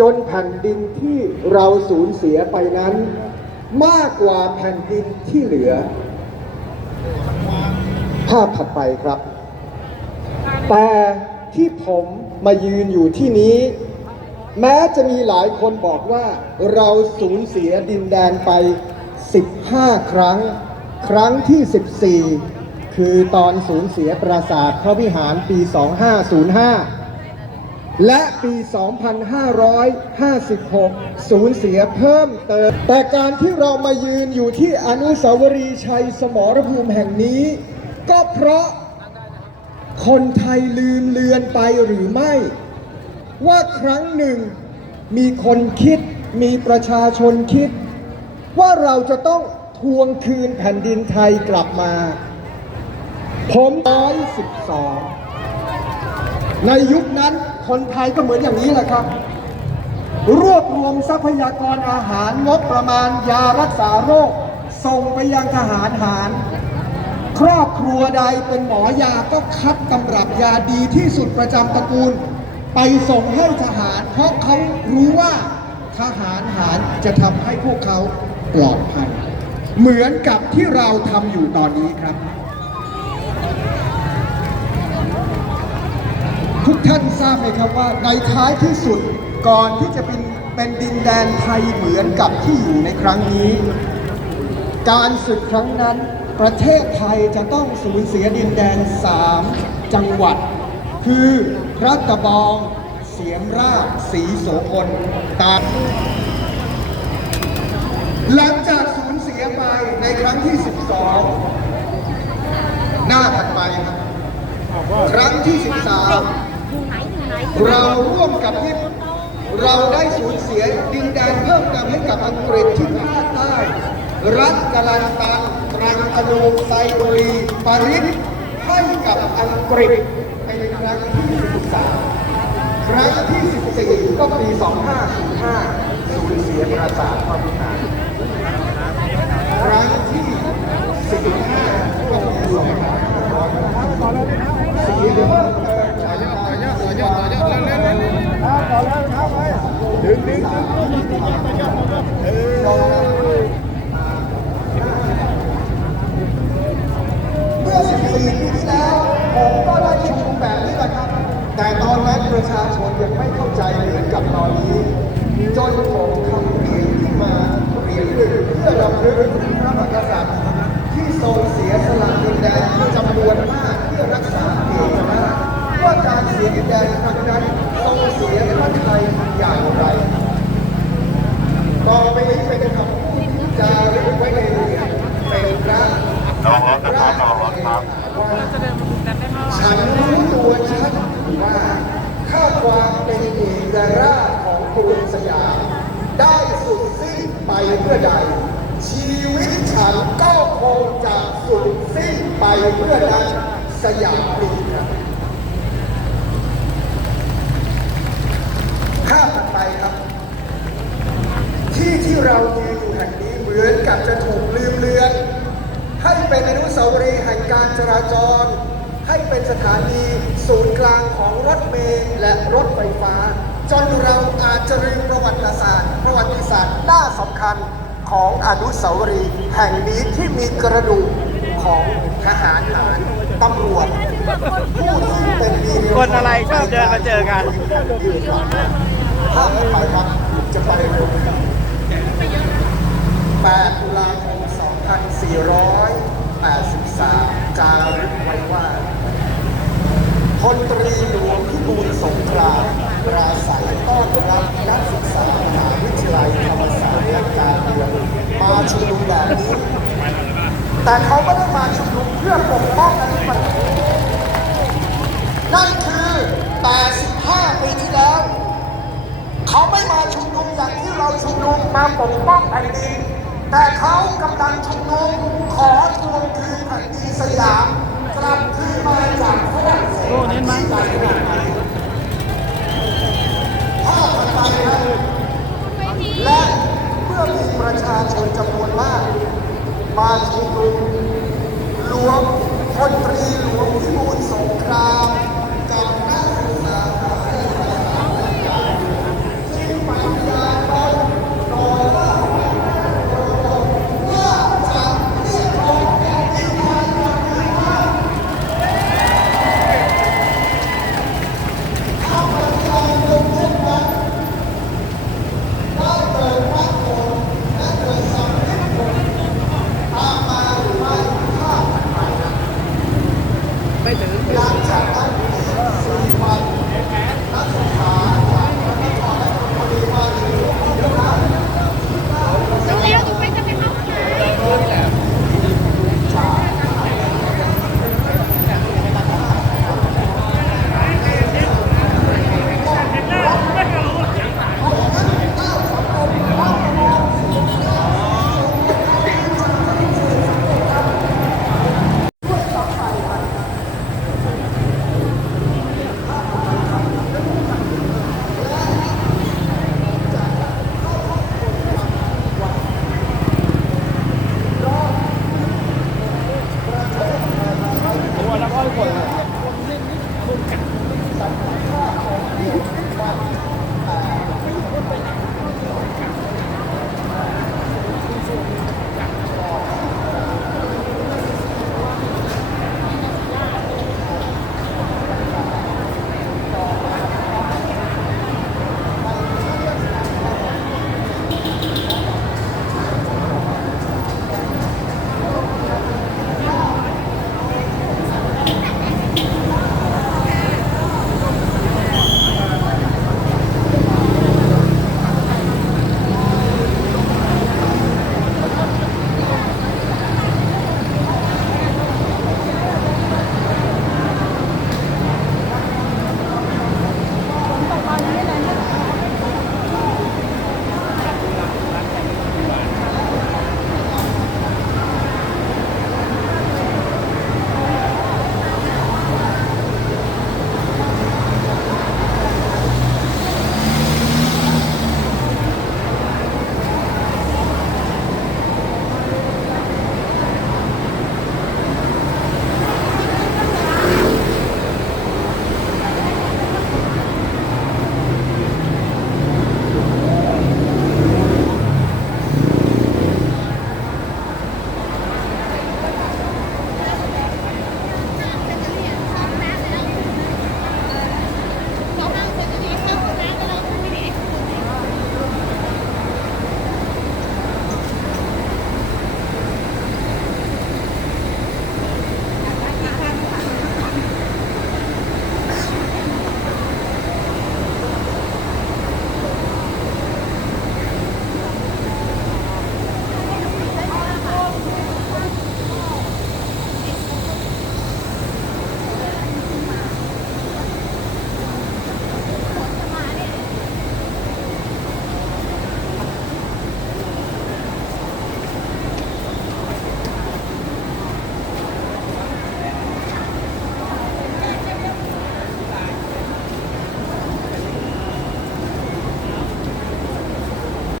จนแผ่นดินที่เราสูญเสียไปนั้น มากกว่าแผ่นดินที่เหลือ ภาพถัดไปครับ แต่ที่ผมมายืนอยู่ที่นี้ แม้จะมีหลายคนบอกว่าเราสูญเสียดินแดนไป 15 ครั้ง ครั้งที่ 14 คือตอนสูญเสียปราสาทพระวิหารปี 2505 และปี 2556 สูญเสียเพิ่มเติม แต่การที่เรามายืนอยู่ที่อนุสาวรีย์ชัยสมรภูมิแห่งนี้ ก็เพราะคนไทยลืมเลือนไปหรือไม่ ว่าครั้งหนึ่งมีคนคิดมีประชาชนคิด ว่าเราจะต้องทวงคืนแผ่นดินไทยกลับมา ผมร้อยสิบสองในยุคนั้น คนไทยก็เหมือนอย่างนี้แหละครับ รวบรวมทรัพยากรอาหารงบประมาณยารักษาโรค ส่งไปยังทหารหาร ครอบครัวใดเป็นหมอยาก็คัดตำรับยาดีที่สุดประจำตระกูล ไปส่งให้ทหาร เพราะเขารู้ว่าทหารหารจะทำให้พวกเขาปลอดภัยเหมือนกับที่เราทำอยู่ตอนนี้ครับ ทุกท่านทราบไหมครับว่าในท้ายที่สุดก่อนที่จะเป็นเป็นดินแดนไทยเหมือนกับที่อยู่ในครั้งนี้ การศึกครั้งนั้นประเทศไทยจะต้องสูญเสียดินแดนสามจังหวัด คือพระกระบองเสียมราบศรีโสพลตาหลังจากสูญเสียไปในครั้งที่ 12 หน้าถัดไปครับครั้งที่ 13 อยู่ไหนอยู่ไหนเราร่วมกับที่เราได้สูญเสียดินแดนเพิ่มเติมให้กับอังกฤษที่ภาคใต้ รัฐกาลันตันตรังอนูไซบุรีปาริสให้กับอังกฤษเป็นครั้งที่13ครั้งที่ 14 ก็ปี 2505สูญเสียปราสาทพระวิหารครั้งที่ 15ก็ปี2500สีเหลืองเติม Thank you. มื่อใด ชีวิตฉันก็คงจะสุดสิ้นไปเมื่อนั้นสยามปีครับภาพถัดไปครับ ที่ที่เรายืนอยู่แห่งนี้เหมือนกับจะถูกลืมเลือน ให้เป็นอนุสาวรีย์แห่งการจราจร ให้เป็นสถานีศูนย์กลางของรถเมล์และรถไฟฟ้า จนเราอาจจะลืมประวัติศาสตร์ ประวัติศาสตร์หน้าสำคัญ ของอนุสาวรีย์แห่งนี้ที่มีกระดูกของทหารหารตำรวจผู้ที่เป็นวีรคนอะไรชอบเดินมาเจอกันภาพต่อไปครับจะไปเร็วขึ้น8ตุลาคม 2483จารึกไว้ว่าพลตรีหลวงพิบูลสงครามปราศัยต้อนรับนักศึกษามหาวิทยาลัยธรรมศาสตร์ และการเมืองมาชุมนุมแบบนี้ แต่เขาไม่ได้มาชุมนุมเพื่อปกป้องอธิปไตยนั่นคือ 85 ปีที่แล้ว เขาไม่มาชุมนุมอย่างที่เราชุมนุมมาปกป้องแผ่นดิน แต่เขากำลังชุมนุมขอทวงคืนแผ่นดินสยามกลับคืนมาจากฝรั่งเศสโอ้เน้นมั้ยใจขนาดไหนภาพถัดไปครับและ